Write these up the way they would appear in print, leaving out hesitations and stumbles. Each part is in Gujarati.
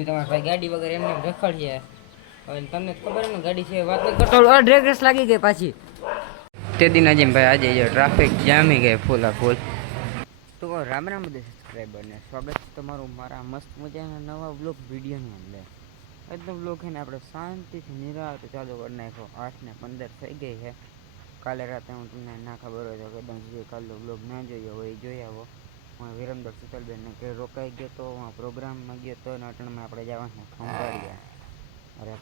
સુધી તમારા ભાઈ ગાડી વગર એમને રખડીએ. હવે તમને ખબર ને ગાડી છે વાત કટોલ ડ્રેગ રેસ લાગી ગઈ પાછી. તે દિન અજીમભાઈ આજે જો ટ્રાફિક જામી ગઈ ફૂલા ફૂલ. તો રામ રામ બધા સબસ્ક્રાઈબરને સ્વાગત છે તમારું મારા મસ્ત મજાના નવા બ્લોગ વિડીયોની અંદર. એકદમ બ્લોગ છે ને આપણે શાંતિથી નિરાતે ચાલુ કરી નાખ્યો. 8:15 થઈ ગઈ છે. કાલે રાતે હું તમને ના ખબર હોય તો કદમ જે કાલનો બ્લોગ ના જોયો હોય એ જોઈ આવો. હું વિરમદર શીતલબેનને ઘેર રોકાઈ ગયો તો પ્રોગ્રામમાં ગયો તો અટણમાં આપણે જવાનું ખંભાળિયા. અરે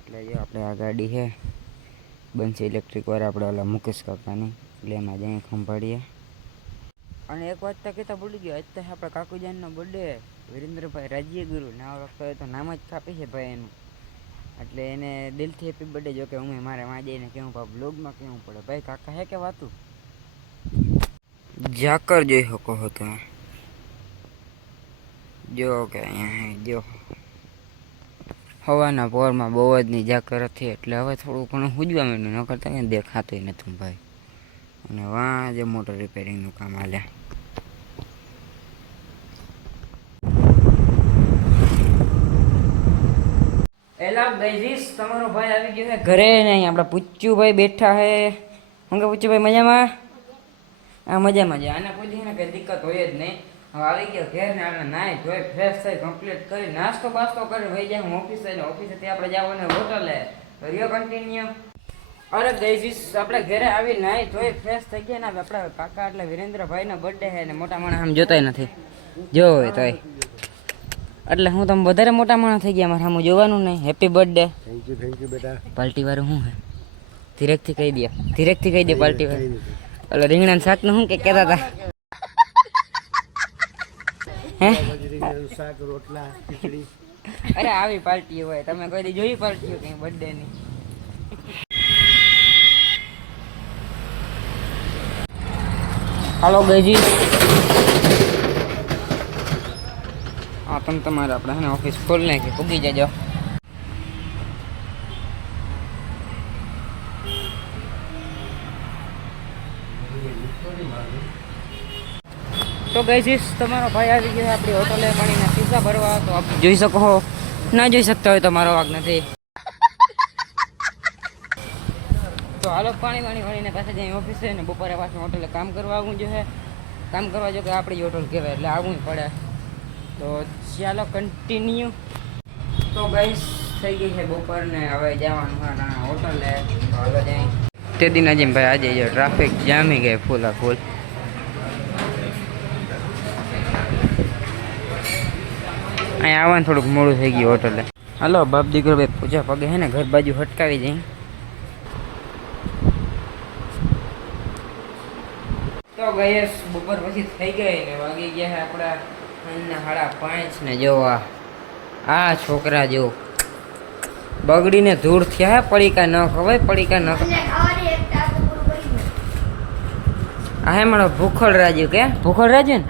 એટલે જો આપણે આ ગાડી છે બનશે ઇલેક્ટ્રિક વાળા આપણે ઓલા મુકેશ કાકાની, એટલે એમાં જઈએ ખંભાળીએ. અને એક વાત તો કહેતા ભૂલી ગયો, આજ તો આપણા કાકુજાનનો બર્થડે, વિરેન્દ્રભાઈ રાજ્યગુરુ. ના વખતે તો નામ જ કાપી છે ભાઈ એનું, એટલે એને દિલથી હેપી બર્થડે. જો કે હું મારે માં જઈને કેવું બ્લોગમાં કેવું પડે ભાઈ. કાકા હે કે વાતું ઝાકર જોઈ શકો છો તમે, જો કે અહીંયા જો હવાના પોરમાં બહુ જ ની ઝાકર હતી, એટલે હવે થોડું ઘણું હુજવા માંડ્યું, ન કરતા કંઈ દેખાતું નથી ભાઈ. અને વાં જે મોટર રિપેરિંગનું કામ હાલ્યા. એલા ગાઈઝ તમારો ભાઈ આવી ગયો છે ઘરે ને. આપણા પુચ્ચુભાઈ બેઠા છે. હું કે પુચ્ચુભાઈ મજામાં? આ મજામાં છે. આને કોઈ દી ને કંઈ દિક્કત હોય જ નહીં. હવે આવી ગયો ઘેર ને આપણે નાહી ધોઈ ફ્રેશ થઈ કમ્પ્લીટ કરી નાસ્તો બાસ્તો કરી વહી જાય હું ઓફિસે. ને ઓફિસેથી આપણે જવાનું હોટલે રહ્યો કન્ટિન્યુ. અરે ગાઈઝ આપણે ઘરે આવી નાહી ધોઈ ફ્રેશ થઈ ગયા ને. આપણા કાકા એટલે વિરેન્દ્રભાઈનો બર્થડે છે ને મોટા માણસ આમ જોતાય નથી જો હોય તોય, એટલે હું તમે વધારે મોટા માણસ થઈ ગયા મારે આમ જોવાનું નહીં. Happy birthday. થેન્ક યુ બેટા. પાર્ટી વાળું શું હે ધીરેકથી કહી દે, ધીરેકથી કહી દે પાર્ટી વાળું. એટલે રીંગણા શાકનું શું કે કહેતા હતા હે? શાક રોટલા ખીચડી. અરે આવી પાર્ટી હોય, તમે કોઈ દી જોઈ પાર્ટી કઈ બર્થડે ની? હાલો ગઈજી હા તમે તમારે આપણે હે ને ઓફિસ ખોલી નાખી પૂગી જજો. તો ગાઈઝ તમારો ભાઈ આવી ગયો આપણી હોટલે પાણીના પીઝા ભરવા. તો આપ જોઈ શકો છો, ના જોઈ શકતા હોય તો મારો વાગ નથી. તો હાલો પાણી વાળીને પાછા જઈને ઓફિસે ને બપોરે પાછું હોટલે કામ કરવા આવવું જોઈએ. કામ કરવા જો કે આપણી હોટલ કહેવાય એટલે આવવું પડે. તો ચાલો કન્ટિન્યુ. તો ગાઈઝ થઈ ગઈ છે બપોર ને હવે જવાનું હોટલે. હાલો જાય. તે દિન અજીમભાઈ આજે જો ટ્રાફિક જામી ગઈ ફૂલા ફૂલ. અહીંયા આવવાનું થોડુંક મોડું થઈ ગયું હોટલે. હાલો બાપ દીકરો ભાઈ પૂજા પગે છે ને ઘર બાજુ હટકાવી જાય. તો ગઈ બપોર પછી થઈ ગઈ ને વાગી ગયા આપણા 5:30 ને. જોવા આ છોકરા જો બગડીને ધૂળ થયા. પડીકા ન ખવાય, પડીકા ન આ હે મારો ભૂખડ રાજુ. કે ભૂખડ રાજુ ને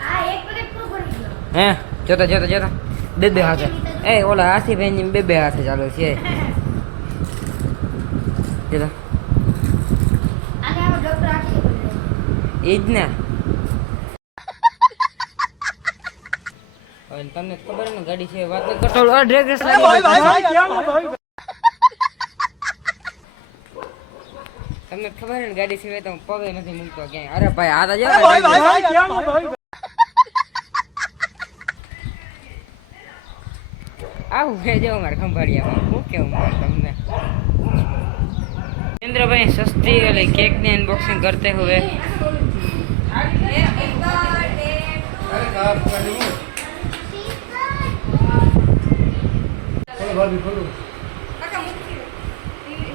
હે? જોતા જોતા જોતા બે હાથે એ ઓલા હાથી ભાઈ બે હાથે ચાલુ છે. એ જ ને. તમને ખબર ને ગાડી છે વાત કટોલ ડ્રેગ રેસ લાગી. તમને ખબર ને ગાડી સિવાય તો પગે નથી મૂકતો ક્યાંય. અરે ભાઈ આ તો જો આવું હે જો મારે ખંભાળિયામાં શું કેવું મારે તમને. મહેન્દ્રભાઈ સસ્તી वाली केक ने अनबॉक्सिंग करते हुए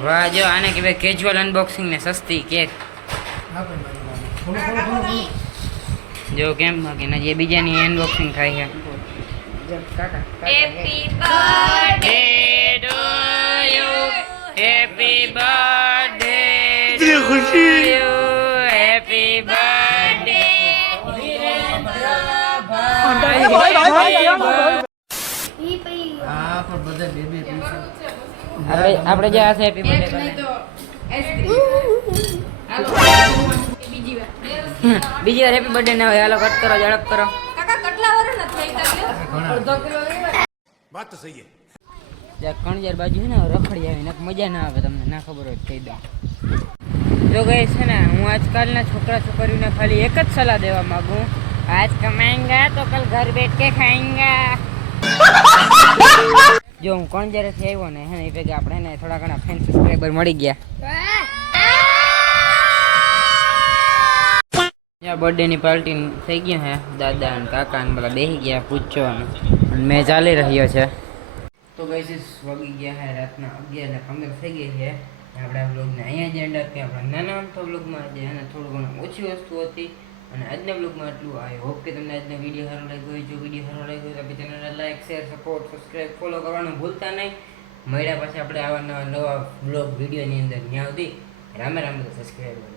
वाह जो आने के बाद कैजुअल अनबॉक्सिंग ने सस्ती केक जो केम बाकी ना ये बीजानी अनबॉक्सिंग थाई है. Happy birthday to you, happy birthday to you, happy birthday. આપણે જે આ હેપી બર્થડે બીજી વાર હેપી બર્થડે ના હોય. હાલો કટ કરો, ઝડપ કરો. કાકા કેટલા વર્ષ થઈ ગયા? बात तो सही है. જ્યાં કણજાર બાજુ છે ને રખડી આવીને મજા ના આવે, તમને ના ખબર હોય તો કહી દઉં. જો ગઈ છે ને, હું આજકાલના છોકરા છોકરીઓને ખાલી એક જ સલાહ દેવા માંગુ, આજ કમાएंगा તો કલ ઘર બેઠ કે ખાएंगा. જો હું કણજારેથી આવ્યો ને હે ને એ ભેગા આપણે ને થોડા ઘણા ફેન સબસ્ક્રાઈબર મળી ગયા. ત્યાં બર્થડેની પાર્ટી થઈ ગઈ હે, દાદા અને કાકા ને બધા બેસી ગયા પૂછવાનું, અને મેં ચાલી રહ્યો છે. તો ગઈ વાગી ગયા હે રાતના 11:15 થઈ ગઈ છે. આપણે આ બ્લોગને અહીંયા જ એન્ડ આપીએ. આપણા નાના અમથો બ્લોગમાં જે એને થોડું ઘણું ઓછી વસ્તુ હતી, અને આજના બ્લોગમાં એટલું. આઈ હોપ કે તમને આજનો વિડીયો સારો લાગ્યો હોય. જો વિડીયો સારો લાગ્યો હોય તો ચેનલને like, share, support, subscribe, follow કરવાનું ભૂલતા નહીં. મળ્યા પછી આપણે આવા નવા બ્લોગ વિડીયોની અંદર ત્યાં સુધી રામે રામે સબસ્ક્રાઈબ કરો.